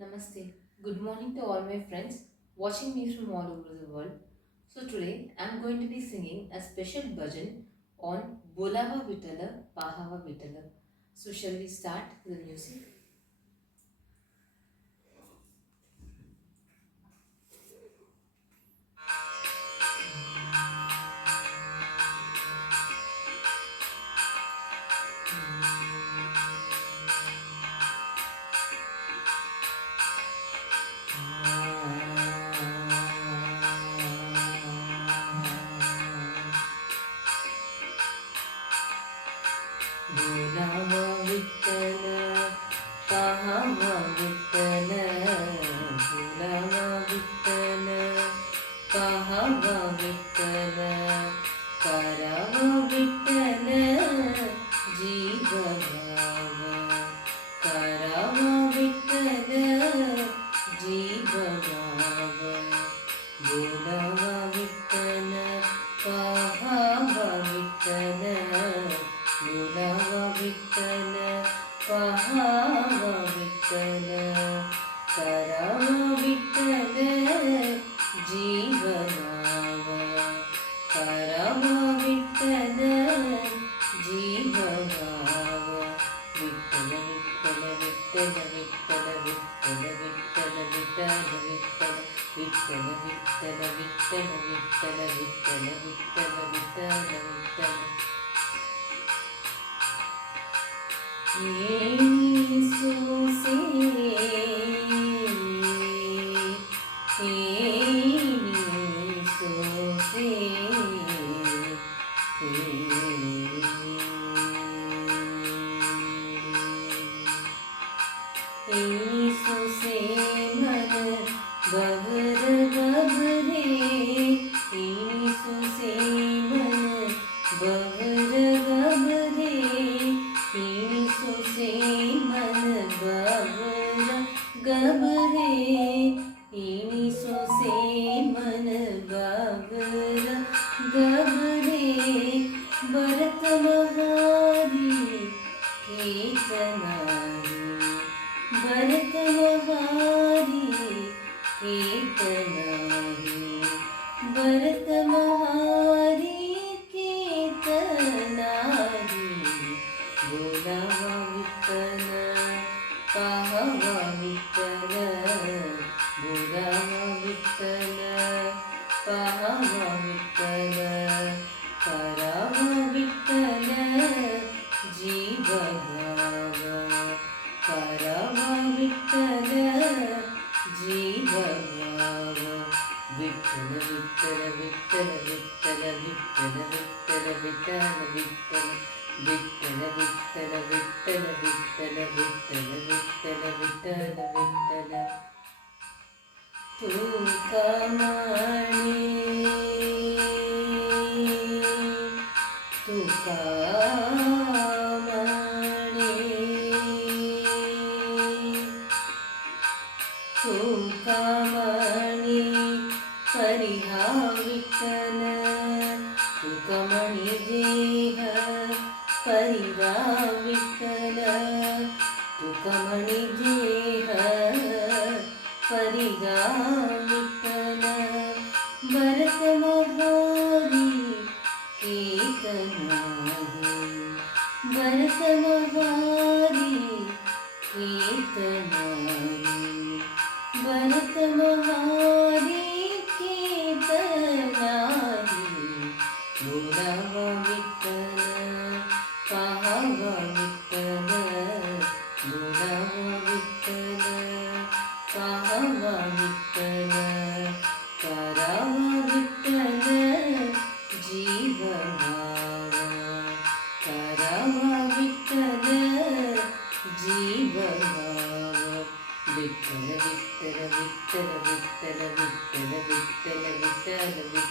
Namaste. Good morning to all my friends watching me from all over the world. So today I am going to be singing a special bhajan on Bolava Vitala Pahava Vitala. So shall we start the music? बोलावा विठ्ठल पाहावा विठ्ठल बोलावा विठ्ठल पाहावा विठ्ठल करावा विठ्ठल जीव भाव करावा विठ्ठल जीव भाव बोलावा विठ्ठल पाहावा विठ्ठल बोलावा विठ्ठल पाहावा विठ्ठल करावा विठ्ठल जीव भाव करावा विठ्ठल जीव भाव विठ्ठल विठ्ठल विठ्ठल विठ्ठल विठ्ठल विठ्ठल विठ्ठल विठ्ठल विठ्ठल विठ्ठल विठ्ठल विठ्ठल विठ्ठल विठ्ठल विठ्ठल येसु से येसु से येसु से मन बगर गबरे येसु से मन बगर गबरे येसु से मन बगर गबरे येसु से मन बगर गबरे भरत महारी कीर्तनारी भरत महारी कीर्तनारी भरत महारी कीर्तनारी बोलावा विठ्ठल पाहावा विठ्ठल बोलावा विठ्ठल पाहावा विठ्ठल करावा विठ्ठल जीव भाव करावा विठ्ठल जीव भाव विठ्ठल विठ्ठल विठ्ठल विठ्ठल विठ्ठल विठ्ठल विठ्ठल विठ्ठल विठ्ठल विठ्ठल विठ्ठल विठ्ठल विठ्ठल विठ्ठल विठ्ठल विठ्ठल तुका माणे तुका माणे तुका माणे परिहा विठ्ठल तुका मणी देह परिवा विठ्ठल तुका मणी देह परिगा विठ्ठल भरत महारी कीर्तनारी भरत महारी कीर्तनारी भरत महारी कीर्तनारी बोलावा विठ्ठल पाहावा विठ्ठल बोलावा विठ्ठल पाहावा विठ्ठल करावा विठ्ठल जीव भाव करावा विठ्ठल जीव भाव विठ्ठल विठ्ठल विठ्ठल विठ्ठल विठ्ठल विठ्ठल विठ्ठल विठ्ठल